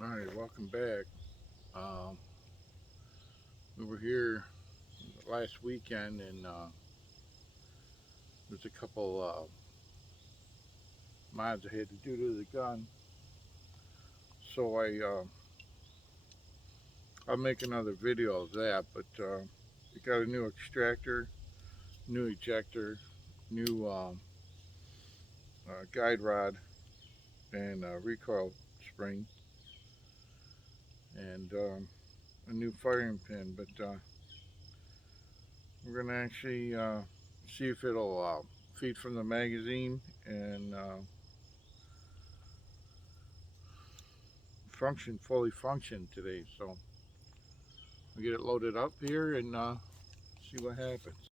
All right, welcome back. Um, we were here last weekend, and there's a couple mods I had to do to the gun. So I'll make another video of that. But we got a new extractor, new ejector, new guide rod, and recoil spring, and a new firing pin. But we're gonna actually see if it'll feed from the magazine and fully function today. So we get it loaded up here and see what happens.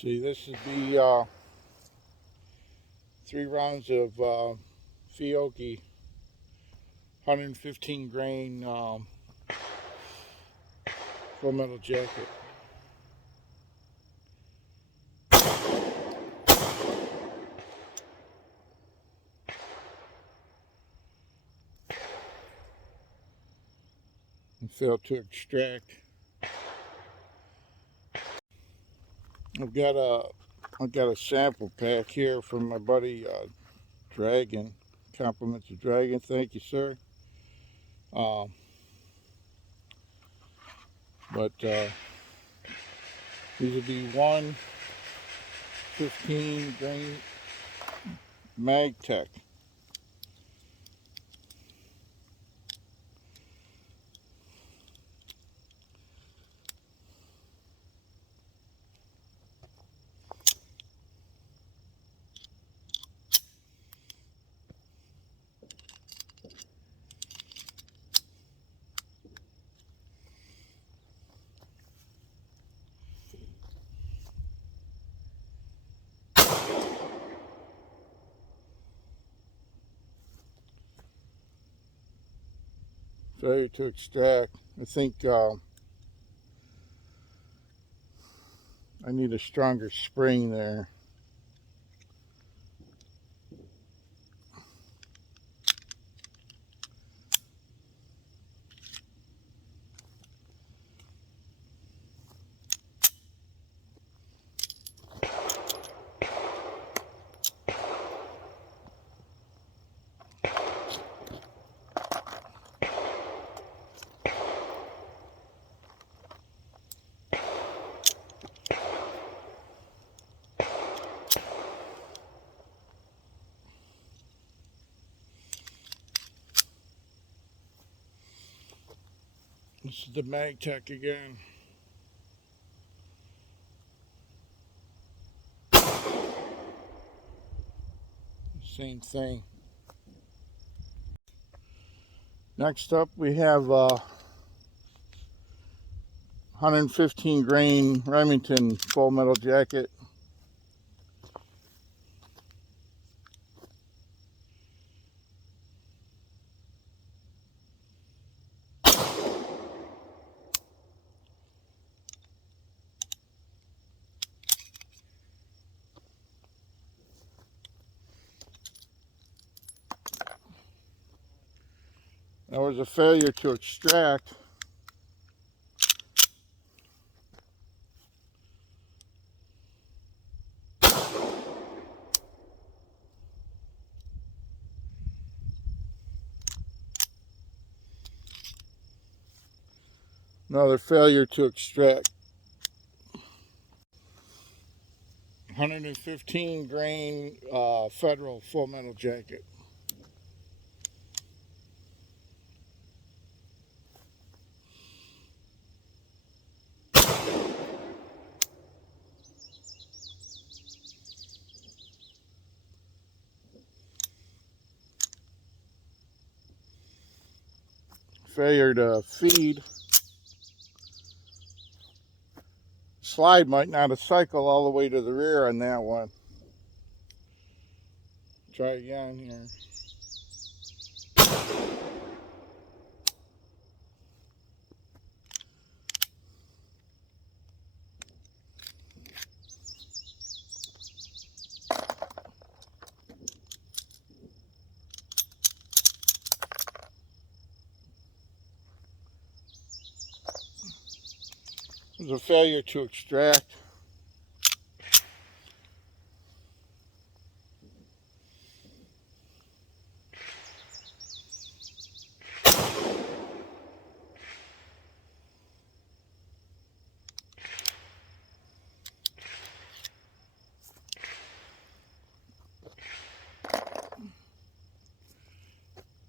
See, this is the 3 rounds of Fiocchi 115 grain full metal jacket. And failed to extract. I've got a sample pack here from my buddy Dragon. Compliments of Dragon. Thank you, sir. Um, but these will be 115 grain Magtech. Failure to extract. I think I need a stronger spring there. This is the Magtech again. Same thing. Next up we have 115 grain Remington full metal jacket. That was a failure to extract. Another failure to extract. 115 grain Federal full metal jacket. Failure to feed. Slide might not have cycled all the way to the rear on that one. Try again here. It was a failure to extract.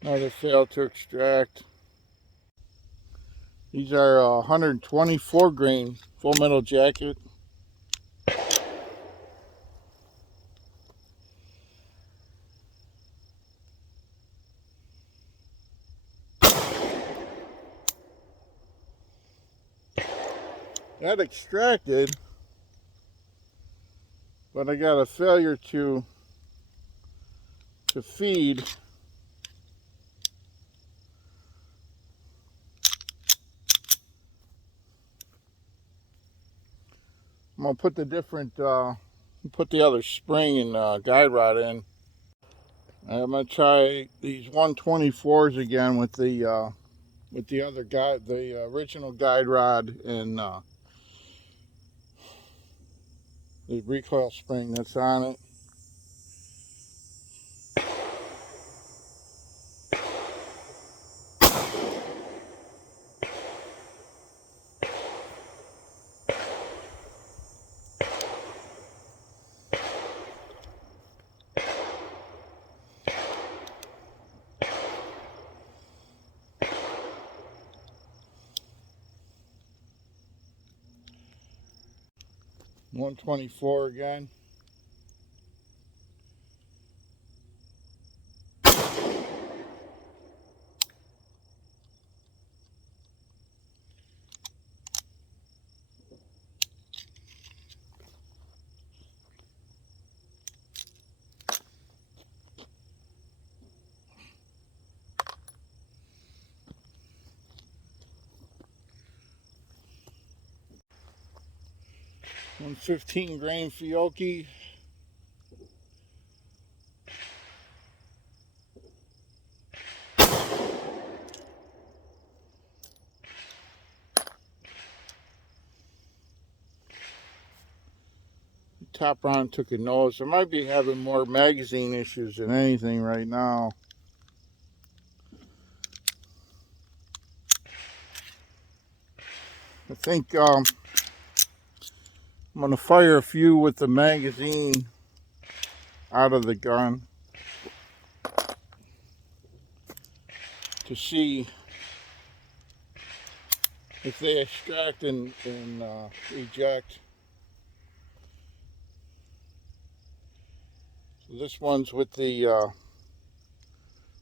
Another fail to extract. These are 124 grain full metal jacket. That extracted, but I got a failure to feed. I'm gonna put the different, put the other spring and guide rod in. I'm gonna try these 124s again with the other guide, the original guide rod and the recoil spring that's on it. .124 again. 115 grain Fiocchi. Top round took a nose. I might be having more magazine issues than anything right now. I think I'm going to fire a few with the magazine out of the gun to see if they extract and eject. So this one's with the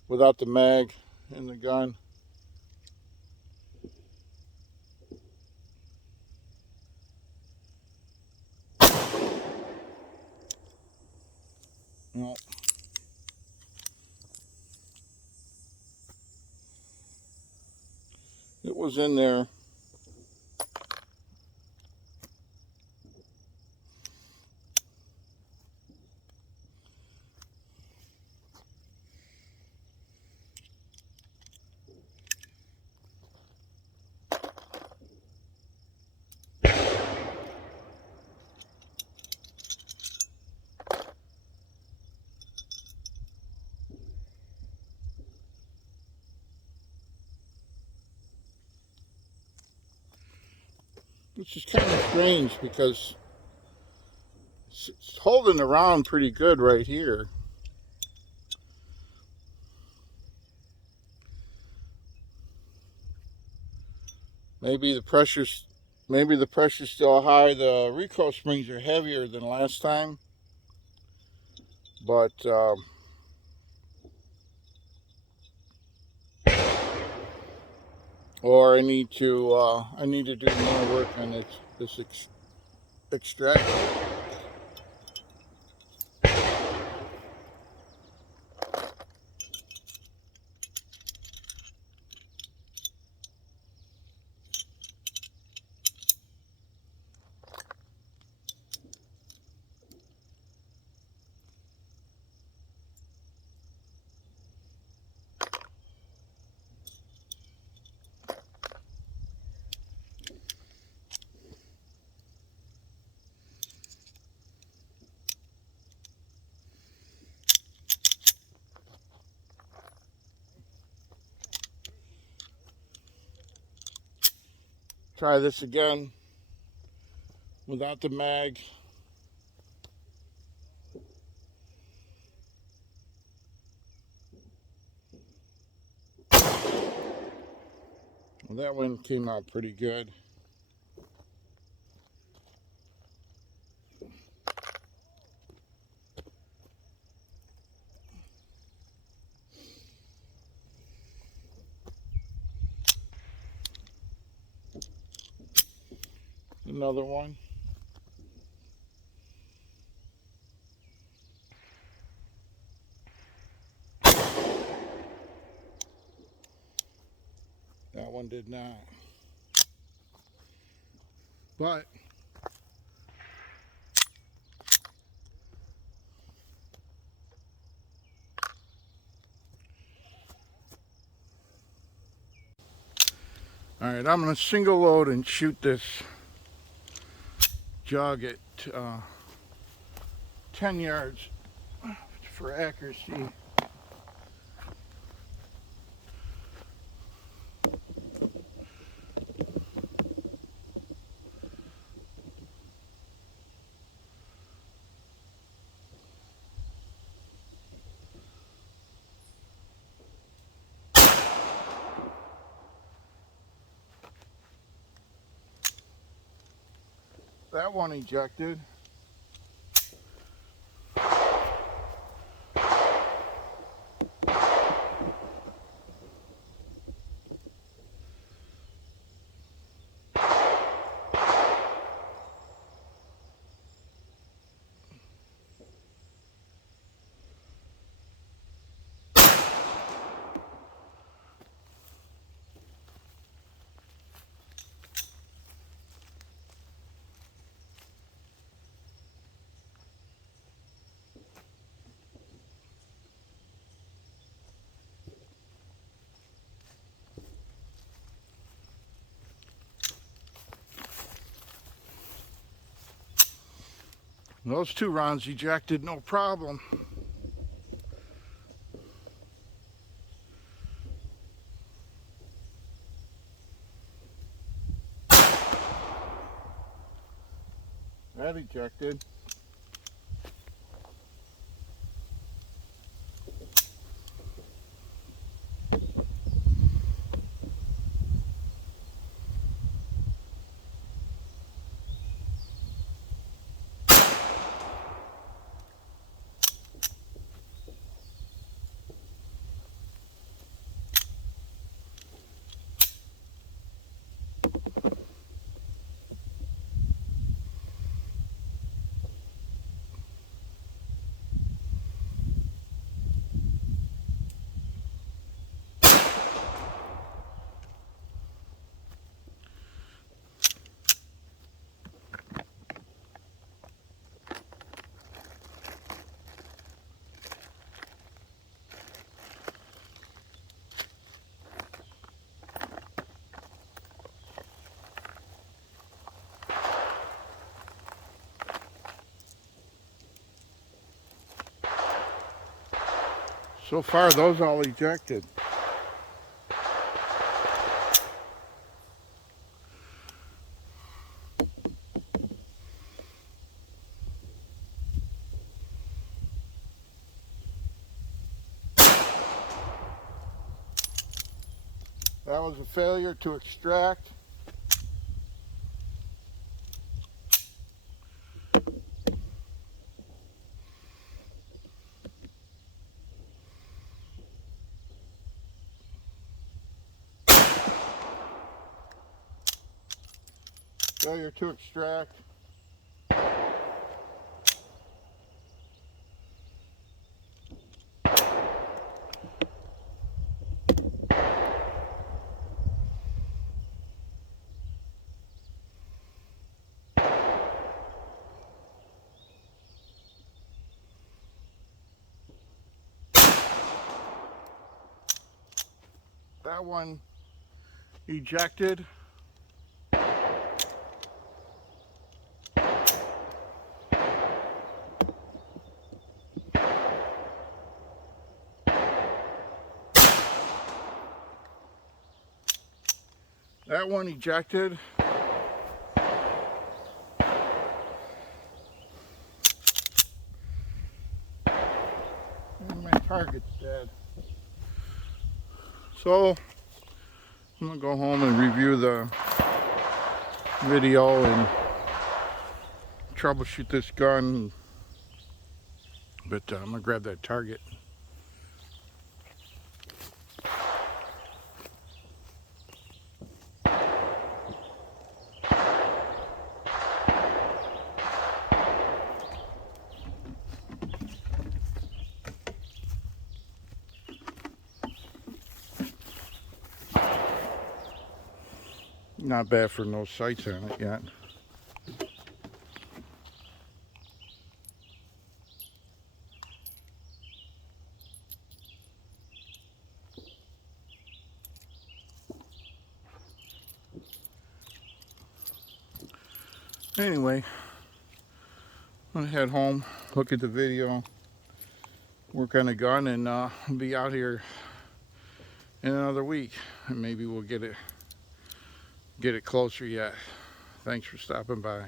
without the mag in the gun. No. It was in there. Which is kind of strange because it's holding around pretty good right here. Maybe the pressure's still high. The recoil springs are heavier than last time, but or I need to do more work on this extract. Try this again without the mag. Well, that one came out pretty good. Another one. That one did not. But all right, I'm going to single load and shoot this jug at 10 yards for accuracy. That one ejected. Those 2 rounds ejected, no problem. That ejected. So far, those all ejected. That was a failure to extract. Failure to extract. That one ejected. That one ejected. And my target's dead. So I'm gonna go home and review the video and troubleshoot this gun. But I'm gonna grab that target. Not bad for no sights on it yet. Anyway, I'm gonna head home, look at the video, work on the gun, and I'll be out here in another week, and maybe we'll get it closer yet. Thanks for stopping by.